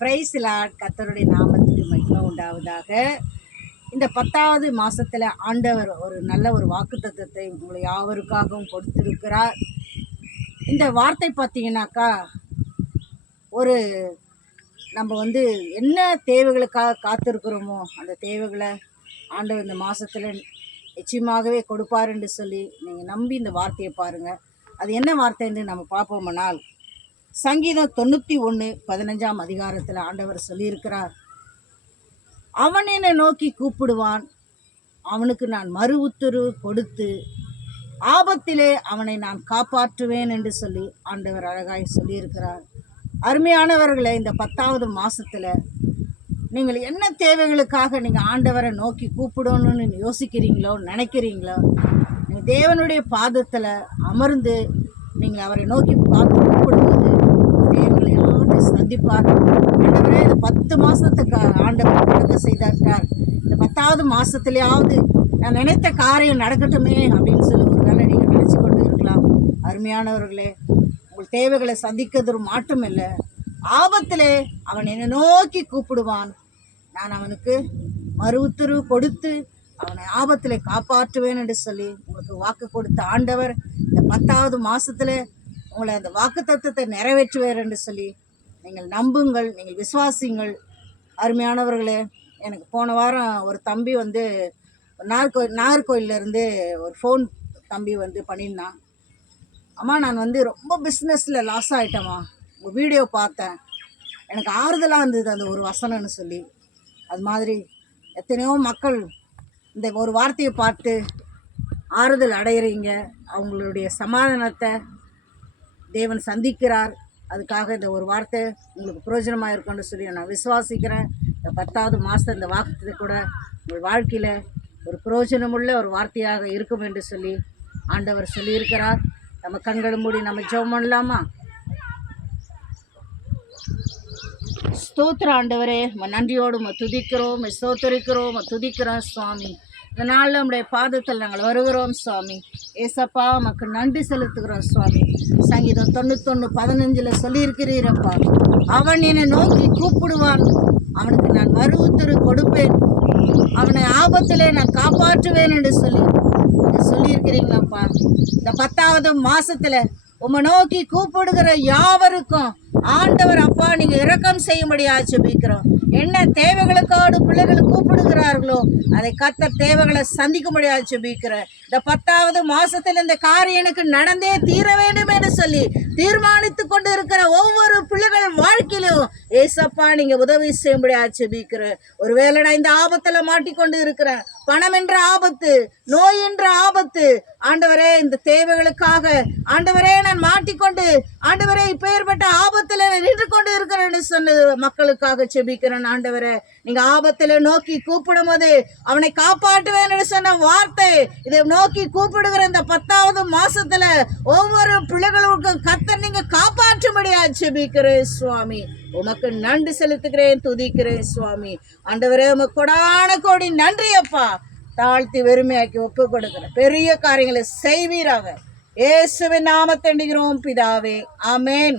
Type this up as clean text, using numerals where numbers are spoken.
Price Lord. கர்த்தருடைய நாமத்துக்கு மகிமை உண்டாவதாக. இந்த 10வது மாதத்தில் ஆண்டவர் ஒரு நல்ல ஒரு வாக்குத்தத்தத்தை உங்களை யாவருக்காகவும் கொடுத்திருக்கிறார். இந்த வார்த்தை பார்த்தீங்கன்னாக்கா, ஒரு நம்ம என்ன தேவைகளுக்காக காத்திருக்கிறோமோ அந்த தேவைகளை ஆண்டவர் இந்த மாதத்தில் நிச்சயமாகவே கொடுப்பார் என்று சொல்லி நீங்கள் நம்பி இந்த வார்த்தையை பாருங்கள். அது என்ன வார்த்தைன்னு நம்ம பார்ப்போம்னால், சங்கீதம் 91:15 அதிகாரத்தில் ஆண்டவர் சொல்லியிருக்கிறார், அவன் என்னை நோக்கி கூப்பிடுவான், அவனுக்கு நான் மறு உத்தரவு கொடுத்து ஆபத்திலே அவனை நான் காப்பாற்றுவேன் என்று சொல்லி ஆண்டவர் அழகாய் சொல்லியிருக்கிறார். அருமையானவர்களே, இந்த 10வது மாதத்தில் நீங்கள் என்ன தேவைகளுக்காக நீங்கள் ஆண்டவரை நோக்கி கூப்பிடணும்னு யோசிக்கிறீங்களோ நினைக்கிறீங்களோ, நீங்கள் தேவனுடைய பாதத்தில் அமர்ந்து நீங்கள் அவரை நோக்கி பார்த்து கூப்பிடும்போது தேவங்களை எல்லாத்தையும் சந்திப்பார். ஆண்டவரே, இந்த 10 மாதத்துக்கு ஆண்டவர் நடக்க செய்தார், இந்த 10வது மாதத்துலையாவது நான் நினைத்த காரியம் நடக்கட்டுமே அப்படின்னு சொல்லி ஒரு வேளை நீங்கள் நினச்சி கொண்டு இருக்கலாம். அருமையானவர்களே, உங்கள் தேவைகளை சந்திக்கிறது மட்டும் இல்லை, ஆபத்திலே அவன் என்னை நோக்கி கூப்பிடுவான், நான் அவனுக்கு மறு உத்தரவு கொடுத்து அவனை ஆபத்திலே காப்பாற்றுவேன் என்று சொல்லி உங்களுக்கு வாக்கு கொடுத்த ஆண்டவர் இந்த 10வது மாதத்தில் உங்களை அந்த வாக்கு தத்துவத்தை நிறைவேற்றுவார் என்று சொல்லி நீங்கள் நம்புங்கள், நீங்கள் விசுவாசிங்கள். அருமையானவர்களே, எனக்கு போன வாரம் ஒரு தம்பி நாகர்கோயிலேருந்து ஒரு ஃபோன் தம்பி பண்ணியிருந்தான். அம்மா, நான் ரொம்ப பிஸ்னஸில் லாஸ் ஆகிட்டேம்மா, உங்கள் வீடியோ பார்த்தேன், எனக்கு ஆறுதலாக இருந்தது அந்த ஒரு வசனம்னு சொல்லி. அது மாதிரி எத்தனையோ மக்கள் இந்த ஒரு வார்த்தையை பார்த்து ஆறுதல் அடைகிறீங்க. அவங்களுடைய சமாதானத்தை தேவன் சந்திக்கிறார். அதுக்காக இந்த ஒரு வார்த்தை உங்களுக்கு பிரயோஜனமாக இருக்கும்னு சொல்லி நான் விசுவாசிக்கிறேன். இந்த 10வது மாதம் இந்த வார்த்தை கூட உங்கள் வாழ்க்கையில் ஒரு பிரயோஜனமுள்ள ஒரு வார்த்தையாக இருக்கும் என்று சொல்லி ஆண்டவர் சொல்லியிருக்கிறார். நம்ம கண்களை மூடி நம்ம ஜெபம் பண்ணலாமா? ஸ்தோத்திர ஆண்டவரே, நன்றியோடு துதிக்கிறோம், ஸ்தோத்தரிக்கிறோம், துதிக்கிறோம் சுவாமி. இந்த நாளில் நம்முடைய பாதத்தில் நாங்கள் வருகிறோம் சுவாமி. ஏசப்பா, நமக்கு நன்றி செலுத்துகிறோம் சுவாமி. சங்கீதம் 91:15 சொல்லியிருக்கிறீரப்பா, அவன் என்னை நோக்கி கூப்பிடுவான், அவனுக்கு நான் மறு உத்தரவு கொடுப்பேன், அவனை ஆபத்திலே நான் காப்பாற்றுவேன் என்று சொல்லியிருக்கிறீங்களப்பா. இந்த 10வது மாதத்தில் உம்மை நோக்கி கூப்பிடுகிற யாவருக்கும் ஆண்டவர் அப்பா நீங்கள் இரக்கம் செய்யும்படியாக ஜெபிக்கிறோம். என்ன தேவைகளுக்கோடு பிள்ளைகள் கூப்பிடுகிறார்களோ அதை கர்த்தர் தேவைகளை சந்திக்கும்படியாக ஜெபிக்கிறேன். இந்த 10வது மாதத்தில் இந்த காரியம் எனக்கு நடந்தே தீர வேண்டும் என்று சொல்லி தீர்மானித்து கொண்டு இருக்கிற ஒவ்வொரு பிள்ளைகள் வாழ்க்கையிலும் ஏசப்பா நீங்கள் உதவி செய்யும்படியாக ஜெபிக்கிறேன். ஒருவேளை நான் இந்த ஆபத்தில் மாட்டிக்கொண்டு இருக்கிறேன், பணம் என்ற ஆபத்து, நோய் என்ற ஆபத்து, ஆண்டவரே இந்த தேவைகளுக்காக ஆண்டவரே நான் மாட்டிக்கொண்டு ஆண்டவரே இப்பேற்பட்ட ஆபத்தில் நின்று கொண்டு இருக்கிறேன்னு சொன்னது மக்களுக்காக ஜெபிக்கிறேன். ஆண்டவரே, நீங்க ஆபத்தில் நோக்கி கூப்பிடும் போது அவனை காப்பாற்றுவேன் சொன்ன வார்த்தை இதை நோக்கி கூப்பிடுகிற இந்த 10வது மாசத்துல ஒவ்வொரு பிள்ளைகளுக்கும் கர்த்தர் நீங்க காப்பாற்றும்படியா ஜெபிக்கிறேன் சுவாமி. உமக்கு நன்றி செலுத்துகிறேன், துதிக்கிறேன் சுவாமி. ஆண்டவரே, உமக்கு கொடான கோடி நன்றி அப்பா. தாழ்த்தி வெறுமையாக்கி ஒப்பு கொடுக்கிற பெரிய காரியங்களை செய்வீராக. இயேசுவின் நாமத்தை வேண்டுகிறோம் பிதாவே, ஆமென்.